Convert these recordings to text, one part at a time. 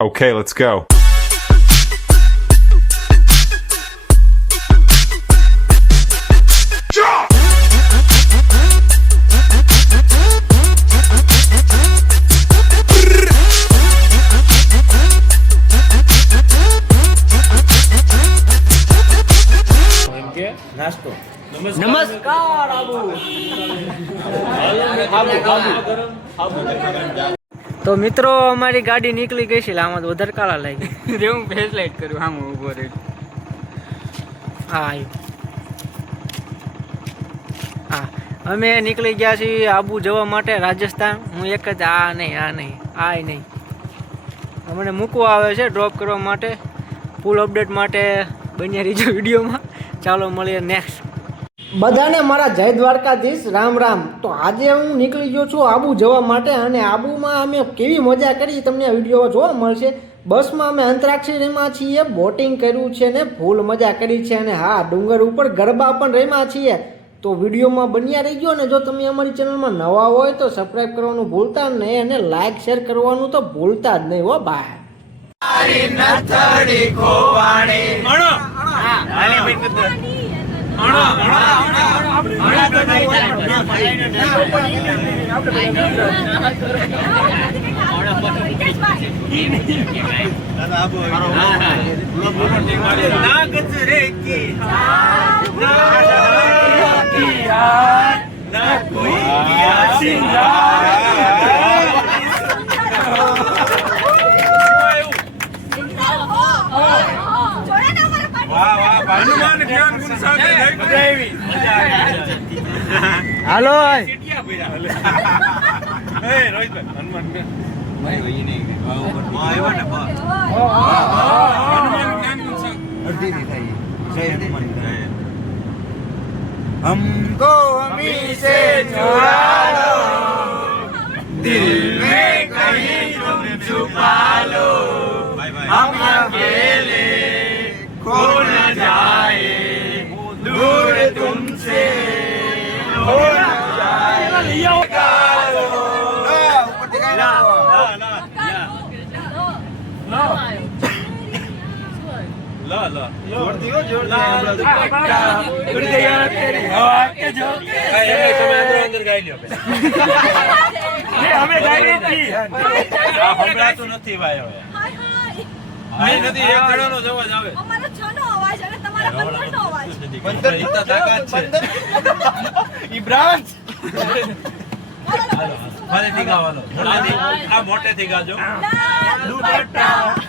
Okay, let's go. નાસ્તો નમસ્કાર આબુ તો મિત્રો અમારી ગાડી નીકળી ગઈ છે આમાં તો વધારે કાળા લાગી હું ફેસ લાઈટ કર્યું આમ ઉભો રહી હા હા અમે નીકળી ગયા છીએ આબુ જવા માટે રાજસ્થાન હું એક જ આ નહીં અમને મૂકવા આવે છે ડ્રોપ કરવા માટે ફૂલ અપડેટ માટે બન્યા રહીજો વિડીયોમાં ચાલો મળીએ નેક્સ્ટ બધાને મારા જય દ્વારકાધીશ રામ રામ તો આજે હું નીકળી ગયો છું આબુ જવા માટે અને આબુમાં અમે કેવી મજા કરી તમને વિડીયો જોવા મળશે બસમાં અમે અંતરાક્ષરી રમ્યા છીએ બોટિંગ કર્યું છે ને ફૂલ મજા કરી છે અને હા ડુંગર ઉપર ગરબા પણ રમ્યા છીએ તો વિડીયોમાં બન્યા રહી ગયો ને જો તમે અમારી ચેનલમાં નવા હોય તો સબસ્ક્રાઈબ કરવાનું ભૂલતા નહીં અને લાઈક શેર કરવાનું તો ભૂલતા જ નહીં હો ભાઈ હાલો हमको हमी से चुरा लो दिल में कहीं तुम छुपा लो हम अकेले खो न जाए दूर तुमसे हो न मोटे थी गाजो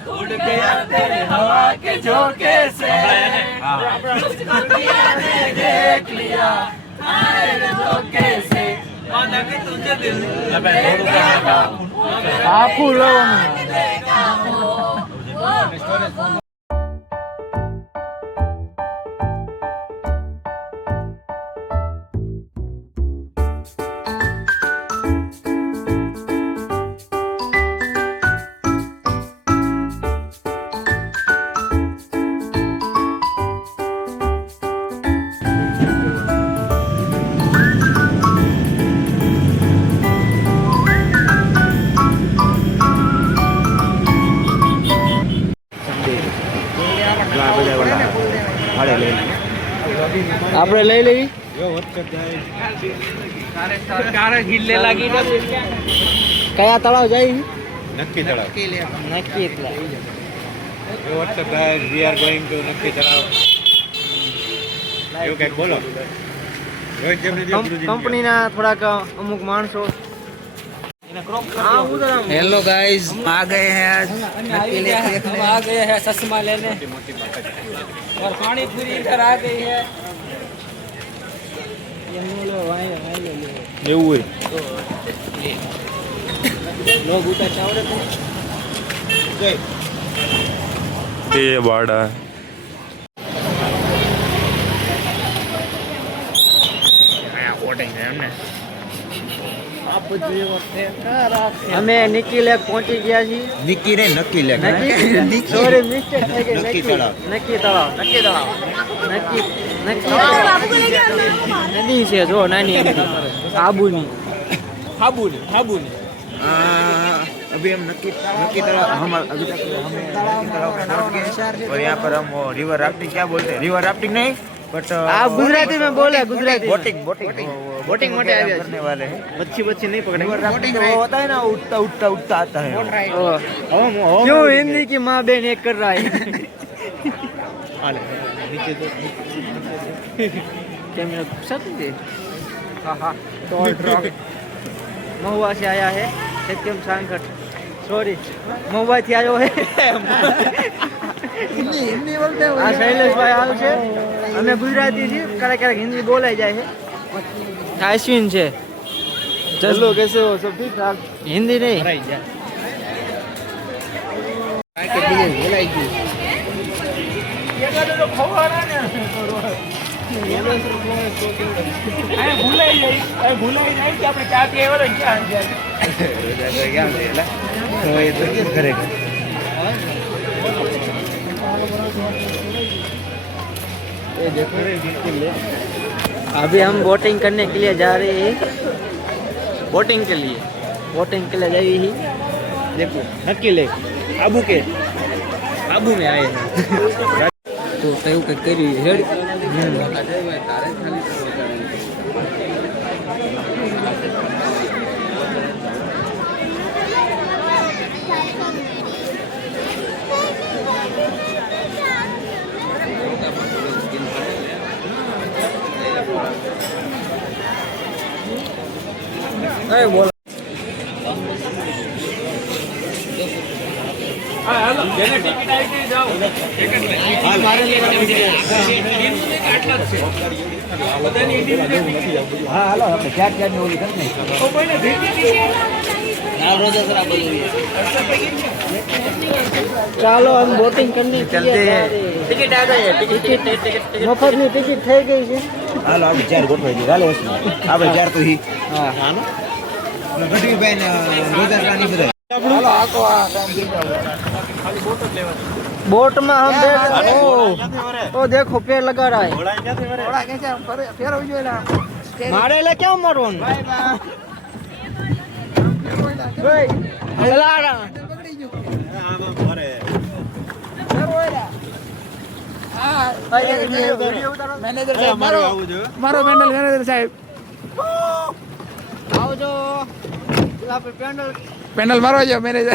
उड़ गया तेरे हवा के झोंके से देख लिया झोंके से तुझे दिल આપું લો આપણે લઈ લઈ કયા તળાવ જાય नक्की तलाव નક્કી એટલા WhatsApp guys we are going to नक्की तलाव એવું કઈક બોલો કંપનીના થોડાક અમુક માણસો हेलो गाइस आ गए हैं हम आ गए हैं चश्मा लेने और पानी पूरी इधर आ गई है એવું હોય लोग उतर चावड़े એ બાડા અમે નિકી લેક પહોંચી ગયા છીએ નિકી રે નક્કી લે સોરી મિસ્ટેક થઈ ગઈ નક્કી તળાવ. નક્કી તળાવ નક્કી નદી છે જો નાની આબુની હાબુની अभी हम नक्की तालाब हम अभी तक हमें नक्की तालाब पे पहुंच गए हैं और यहाँ पर हम वो रिवर राफ्टिंग क्या बोलते हैं, रिवर राफ्टिंग नहीं बट आप गुजराती में बोले, गुजराती बोटिंग बोटिंग बोटिंग में आ गया करने वाले हैं। मच्छी नहीं पकड़े। रिवर राफ्टिंग वो होता है ना, उठता उठता उठता आता है। क्यों हिंदी की माँ बहन एक कर रहा है? कैमरा सकते महुआ से आया है सत्यम सांकट, सॉरी महुआ થી આવ્યો હે હિન્દી બોલતે હોય આ શૈલેષભાઈ આવ છે, અમે ગુજરાતી છીએ, ક્યારેક ક્યારેક હિન્દી બોલાઈ જાય છે। અશ્વિન છે, ચલો कैसे हो, सब ठीक ठाक? हिंदी नहीं भराई जा કે બીજે બોલાઈ ગયું ये का तो खवाना ने ભૂલાઈ જાય કે આપણે ક્યાંથી આવ્યા ને ક્યાં अभी हम बोटिंग करने के लिए जा रहे हैं, बोटिंग के लिए जा रही है। देखो नक्की लेक आबू में आए हैं तो कहीं कहीं करी हेड बोल ચાલો हम बोटिंग करने चलते हैं। टिकट आ गई है, टिकट मफत में टिकट થઈ ગઈ છે। હાલો આપણે ચાર ગોઠવાઈ દઈએ, હાલો આપણે ચાર તો હી હા ઘટી બેન રોજા રાની બધા હાલો આકો આ बोट में हम बैठ तो देखो पेड़ लगा रहा है। मारे ले क्या मारो મારો પેન્ડલ મેનેજર સાહેબ આવજો પેન્ડલ મારવા જાવ મેનેજર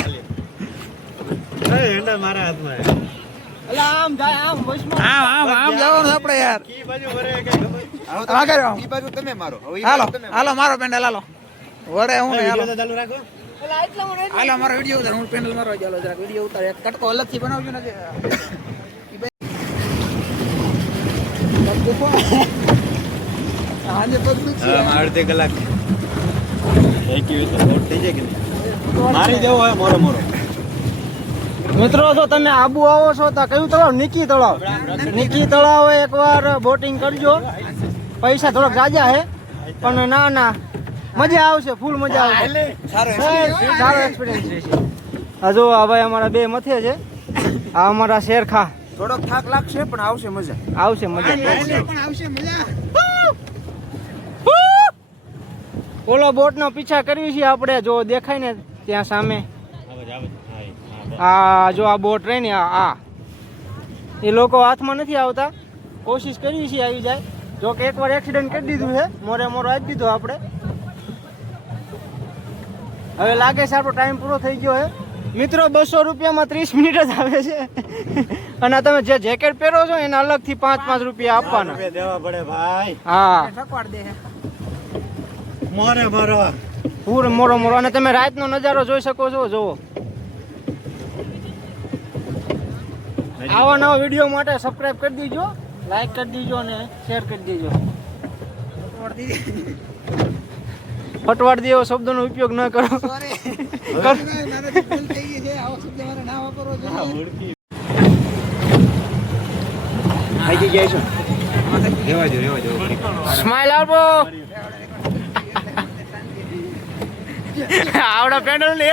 હેન્ડલ મારા હાથમાં હે આમ જાય આમ વચમાં આમ જવાનું આપણે યાર કી બાજુ વરે કે ખબર આ કર્યો ઈ બાજુ તમે મારો હવે ઈ હાલો બાજુ તમે હાલો મારો પેન્ડલ હાલો વડે હું ને હાલો ચાલુ રાખો હાલો મારો વિડિયો ઉતાર હું પેન્ડલ મારવા ચાલો જરા વિડિયો ઉતાર એક કટકો અલગથી બનાવજો ને આજે પગલું છે અડધી કલાક થઈ ગયું તો બોટ થઈ જાય કે નહીં મારી દેવો હોય મોરો મોરો મિત્રો જો તમે આબુ આવો છો તો કયું તળાવ? નિકી તળાવ એકવાર બોટિંગ કરજો, પૈસા થોડોક જાજા હે પણ ના મજા આવશે, ફૂલ મજા આવશે, સારો એક્સપિરિયન્સ રહેશે। હજુ આ ભાઈ અમારા બે મથે છે, આ અમારા શેરખા, થોડોક થાક લાગશે પણ આવશે મજા આવશે મજા પણ આવશે મજા। ઓલો બોટ નો પીછા કરવી છે આપણે, જો દેખાય ને ત્યાં સામે આ જો આ બોટ રહી ને આ એ લોકો હાથમાં નથી આવતા, કોશિશ કરવી છે આવી જાય, જો કે એકવાર એક્સિડન્ટ કરી દીધું છે, મોરે મોરો આપી દીધો આપણે, હવે લાગે છે આપણો ટાઈમ પૂરો થઈ ગયો છે। મિત્રો 200 રૂપિયામાં 30 મિનિટ જ આવે છે અને તમે જે જેકેટ પહેરો છો એના અલગથી 5-5 રૂપિયા આપવાના દેવા પડે ભાઈ। હા ઠકવાડ દે મોરે મોરો પૂરો મોરો અને તમે રાતનો નજારો જોઈ શકો છો। જુઓ આવા નવા વિડીયો માટે સબસ્ક્રાઇબ કરી દીજો, લાઈક કરી દીજો અને શેર કરી દીજો। ફટવાડ દેવો શબ્દનો ઉપયોગ ન કરો। આવી જાય છે રેવા જો સ્માઈલ આપો આવડા પેન્ડલ ને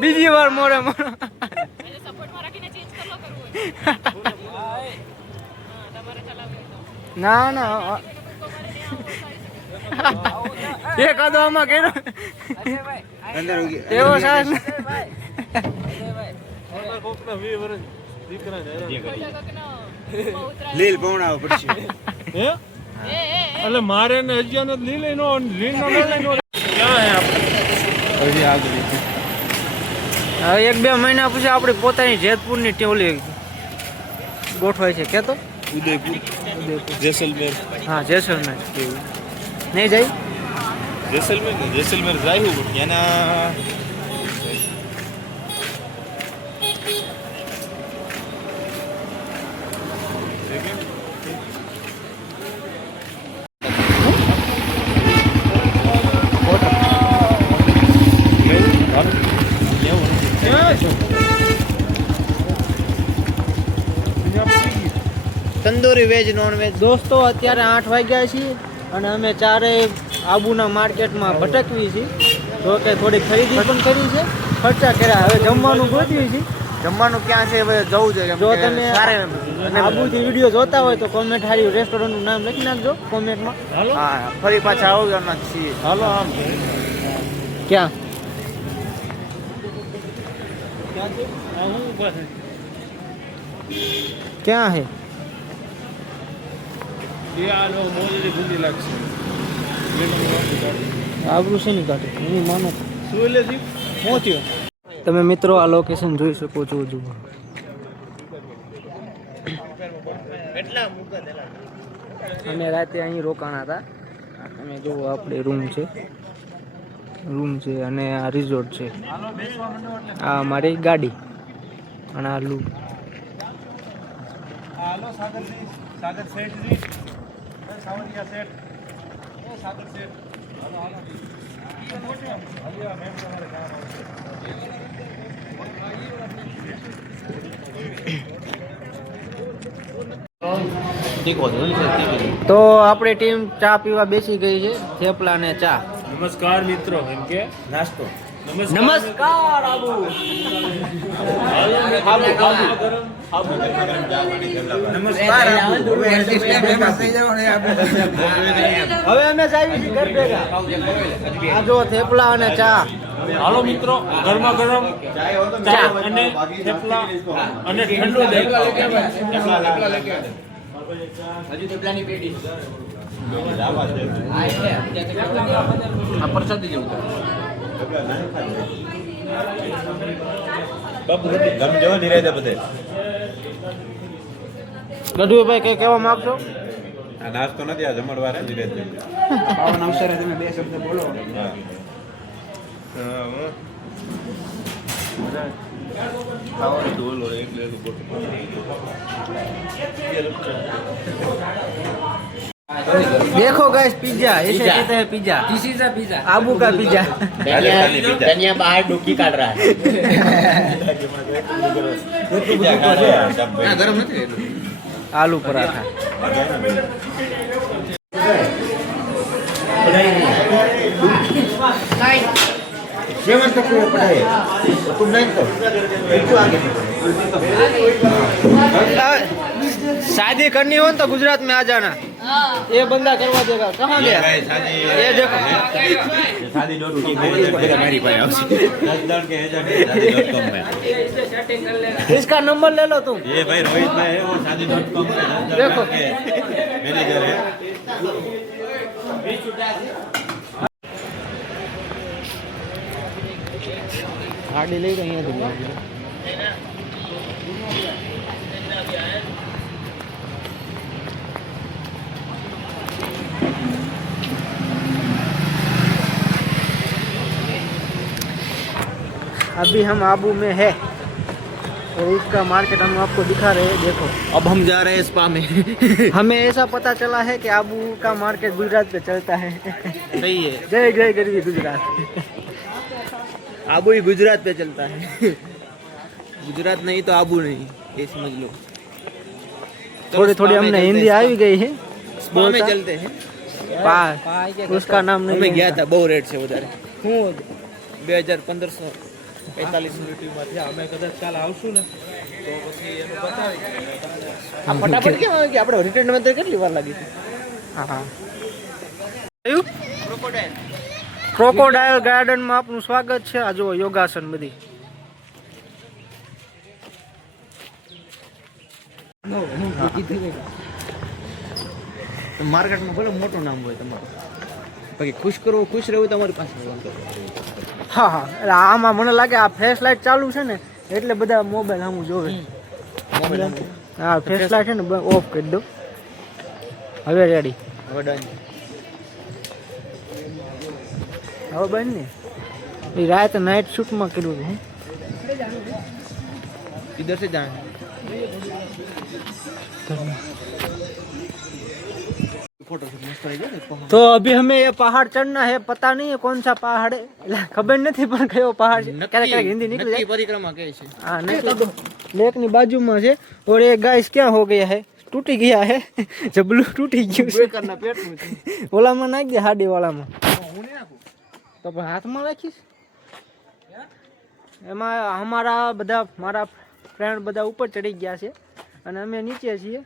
બીજી વાર મોરે ના એક આદો આમાં કર્યો અંદર એવો સાહેબ લીલ પવણાવ પડશે. એટલે મારે ને હજી લીલ નો લીલ નો ક્યાં હે હજી આગળ હવે 1-2 મહિના પછી આપણી પોતાની જેતપુરની ટેવલી ગોઠવાય છે કેતો ઉદયપુર જેસલમેર હા જેસલમેર નહીં જાય જેસલમેર જાય હું એના તંદૂરી વેજ નોન વેજ દોસ્તો અત્યારે 8 વાગ્યા છે અને અમે ચારેય આબુના માર્કેટમાં ભટકવી છીએ તો કે થોડી ખરીદી પણ કરી છે ખર્ચા કર્યા હવે જમવાનું ગોઠવી છે જમવાનું ક્યાં છે હવે જવું છે જો તમે આબુથી વિડીયો જોતા હોય તો કોમેન્ટ હારી રેસ્ટોરન્ટનું નામ લખી નાખજો કોમેન્ટમાં હા ફરી પાછા આવવાના છીએ. હાલો આમ ક્યાં ક્યાં હે એ આ લો મોજરી ભૂલી લાગશે આબરું છે ની કાઢે એની માનો શું લે છે પહોંચ્યો તમે મિત્રો આ લોકેશન જોઈ શકો છો જુઓ અમે રાતે અહીં રોકાણા હતા તમે જુઓ આપણે રૂમ છે અને આ રિઝોર્ટ છે આ અમારી ગાડી અને આ લૂ હાલો સાગરજી સાગર શેઠજી સાવરિયા શેઠ સાગર શેઠ હાલો હાલો તો આપણી ટીમ ચા પીવા બેસી ગઈ છે થેપલા અને ચા નમસ્કાર મિત્રો એમ કે નાસ્તો નમસ્કાર આબુ નમસ્કાર હવે અમે જાવી છીએ ઘર ભેગા આ જો થેપલા અને ચા હાલો મિત્રો ગરમા ગરમ ચા અને થેપલા અને ઠંડુ દહીં હજી થેપલાની પેટી આ પ્રસાદી જેવું ગઢવીભાઈ કઈ કહેવા માંગશો નાસ્તો નથી આ જમણવાર ધીરે પાવન અવસરે તમે 2 શબ્દ બોલો. देखो गाइस पिज्जा ऐसे कहते हैं pizza this is a pizza Abu का पिज्जा धनिया बाहर डुबकी काट रहा है गरम नहीं आलू पराठा सेवन तक को पढ़ाई तुम नहीं तो बिल्कुल आगे शादी करनी हो तो गुजरात में आ जाना ये बंदा करवा देगा कहाँ गया ये देखो इसका नंबर ले लो तुम ये भाई रोहित भाई है वो शादी.com पे देखो मैनेजर है गाड़ी ले गई है अभी हम आबू में है और उसका मार्केट हम आपको दिखा रहे हैं देखो अब हम जा रहे हैं स्पा में हमें ऐसा पता चला है कि आबू का मार्केट गुजरात पे चलता है सही है जय जय गरवी गुजरात आबू ही गुजरात पे चलता है गुजरात नहीं तो आबू नहीं ये समझ लो थोड़ी थोड़ी हमने हिंदी आई गई है स्पा में चलते हैं उसका नाम नहीं અમે ગયા હતા બહુ રેટ છે વધારે શું 2545 માં થયા અમે કદાચ કાલ આવશું ને તો પછી એનું બતાવી આ ફટાફટ કેમ આવે કે આપણે રિટર્ન માં તો કેટલી વાર લાગી હતી હા કયું ક્રોકોડાઇલ ગાર્ડનમાં આપનું સ્વાગત છે. આ જુઓ યોગાસન બધી. માર્કેટમાં ભલે મોટું નામ હોય તમારું, બાકી ખુશ કરવો, ખુશ રહેવું તમારી પાસે. હા હા, એટલે આમાં મને લાગે આ ફ્લેશ લાઇટ ચાલુ છે ને એટલે બધા મોબાઈલ આમ જોવે. હા, ફ્લેશ લાઇટ છે ને ઓફ કરી દો. હવે રેડી. હવે ડન. હવે બંધ ને એ રાત નાઇટ શૂટમાં કર્યું હતું. किधर से जाए? तो अभी हमें ये पहाड़ चढ़ना है. पता नहीं है कौन सा पहाड़ है, खबर नहीं પણ કયો પહાડ છે. ક્યારેક હિન્દી નીકળી જાય. परिक्रमा કહે છે. हाँ नहीं, लेक ની બાજુમાં છે. और ये गाइस क्या हो गया है, टूटी गया है. जबलू टूटी गયું છે. કરના પેટનું છે. ઓલામાં નાખ દે, હાડી વાળામાં. તો પણ હાથમાં રાખીશ. એમાં અમારા બધા મારા ફ્રેન્ડ બધા ઉપર ચડી ગયા છે અને અમે નીચે છીએ.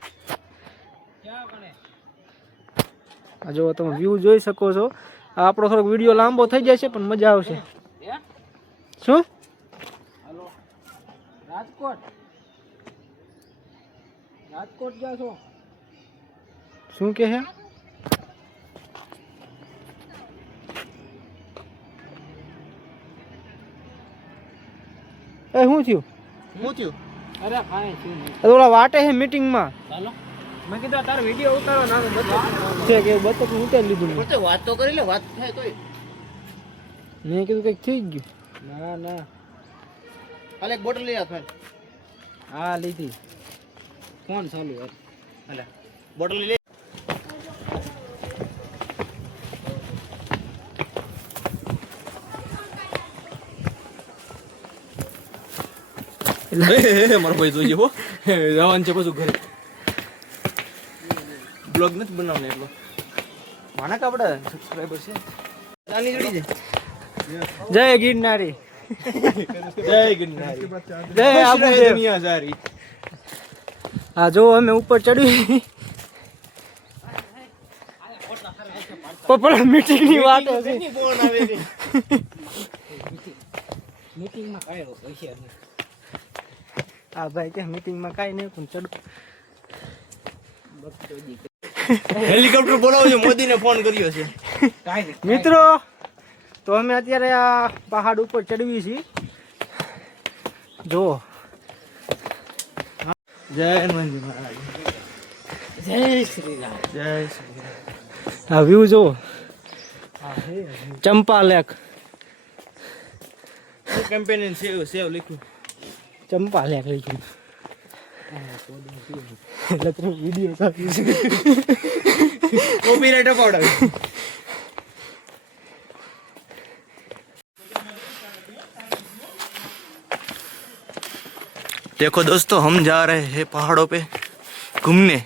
આ જો તમે વ્યૂ જોઈ શકો છો. આપણો થોડોક વિડીયો લાંબો થઈ જાય છે પણ મજા આવશે. શું રાજકોટ રાજકોટ જા છો? શું કે છે? એ શું થયું? શું થયું? અરે કાંઈ થયું નહીં. ઓલા વાટે છે મીટિંગમાં. ચાલો, મેં કીધું તારો વિડીયો ઉતારો ના બતક છે કે બતક ઉતારી લીધું. પોતે વાત તો કરી લે, વાત થાય તોય. મેં કીધું કંઈક થઈ ગયું. ના ના, હાલ એક બોટલ લઈ આ. હા લીધી. ફોન ચાલુ યાર. હાલે બોટલ લઈ લે. મારો ભાઈ જોઈએ હો, જવાનું છે પાછું ઘરે. બ્લોગ નથી બનાવવાનો એટલો. માના કાપડા સબસ્ક્રાઇબર છે. નાની જોડી છે. જય ગિરનારી. જય ગિરનારી. જય આબુદેવ. મિયા સારી. હા જો અમે ઉપર ચડી. પણ મીટિંગ ની વાત છે. ફોન આવે છે. મીટિંગમાં કાંઈ પૈસા નહીં. હા ભાઈ કે મીટિંગમાં કાંઈ નહીં પણ ચડું. હેલિકોપ્ટર બોલાવજો, મોદીને ફોન કર્યો છે. મિત્રો તો અમે અત્યારે આ પહાડ ઉપર ચડવી છીએ. જો જય હનુમાનજી મહારાજ. જય શ્રી રામ. જય શ્રી રામ. આ વ્યૂ જો. ચંપા લેક. કેમ્પેન સેવ લખ્યું. ચંપા લેક લખ્યું. એટલે તો વિડીયો કાપ્યું છે. कॉपीराइट अपाउड देखो दोस्तों, हम जा रहे हैं पहाड़ों पे घूमने.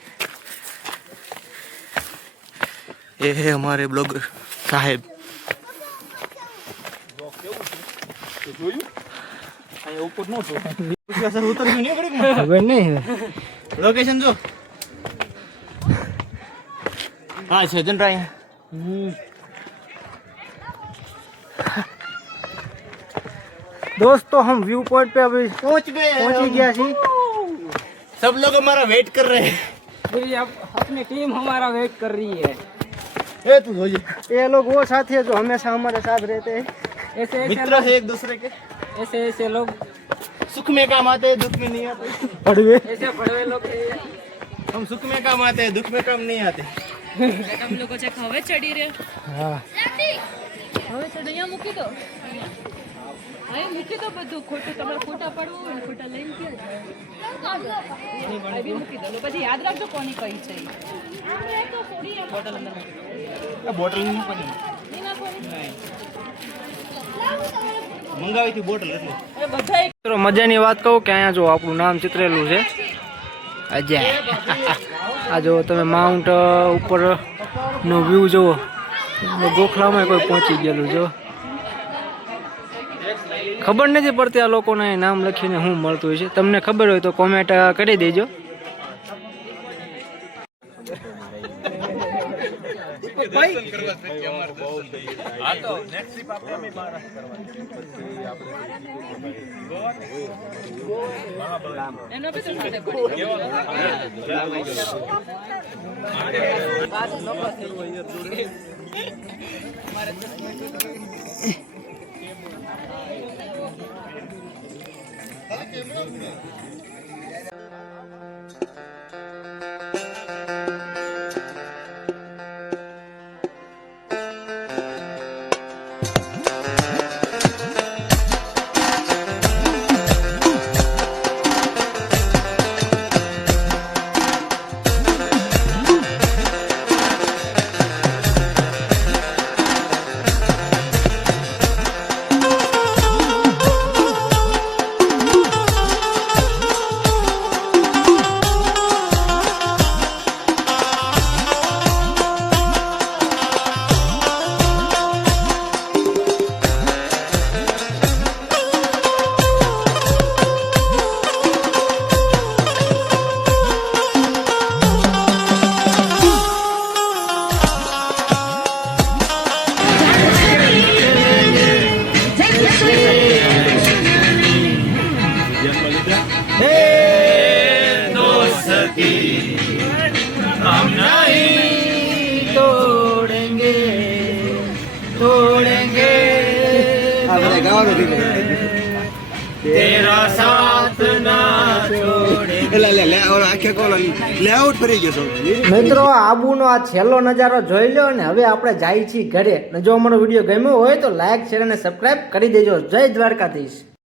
ये है हमारे ब्लॉगर साहेब. ખબર નહીં. लोकेशन जो हाँ सजन रहा है. दोस्तों हम व्यू पॉइंट पे अभी पहुंच पहुंच गया छी. सब लोग हमारा वेट कर रहे हैं. पूरी अपनी टीम हमारा वेट कर रही है. ए तू ये लोग वो साथी है जो हमेशा हमारे साथ रहते हैं. ऐसे ऐसे मित्र लोग, है एक दूसरे के. ऐसे ऐसे लोग, सुख में काम आते हैं, दुख में नहीं आते. પડવે. ऐसे बड़े लोग हैं. हम सुख में काम आते हैं, दुख में काम नहीं आते. તમે લોકો છે હવે ચડી રે હા હવે ચડ અહીંયા મૂકી દો અહીં મૂકી દો બધું ખોટું તમારે ફોટા પાડવું હોય ને ફોટા લઈને ક્યાં જાય અહીં બી મૂકી દો પછી યાદ રાખજો કોની કઈ છે ઈ. બોટલ અંદર મૂકી દો. बोतल नहीं पड़ी. નહીં નાખવાની? मंगावी थी बोतल એટલે. એ બધા મિત્રો મજાની વાત કહું કે અહીંયા જો આપણું નામ ચિતરેલું છે અજય. આ જો તમે માઉન્ટ ઉપર નો વ્યૂ જુઓ. ગોખલામાં કોઈ પહોંચી ગયેલું જો. ખબર નથી પડતી આ લોકોને નામ લખીને શું મળતું હોય છે. તમને ખબર હોય તો કોમેન્ટ કરી દેજો. ભાઈ હા તો નેક્સ્ટ ટ્રીપ આપણે અમે મહારાષ્ટ્ર કરવાની એનો બી તો સાથે પડી તોડેંગે તોડેંગે તેરા સાથ ના મિત્રો આબુનો આ છેલ્લો નજારો જોઈ લો ને હવે આપણે જાય છીએ ઘરે ને જો અમારો વિડીયો ગમ્યો હોય તો લાઈક શેર અને સબસ્ક્રાઇબ કરી દેજો. જય દ્વારકાધીશ.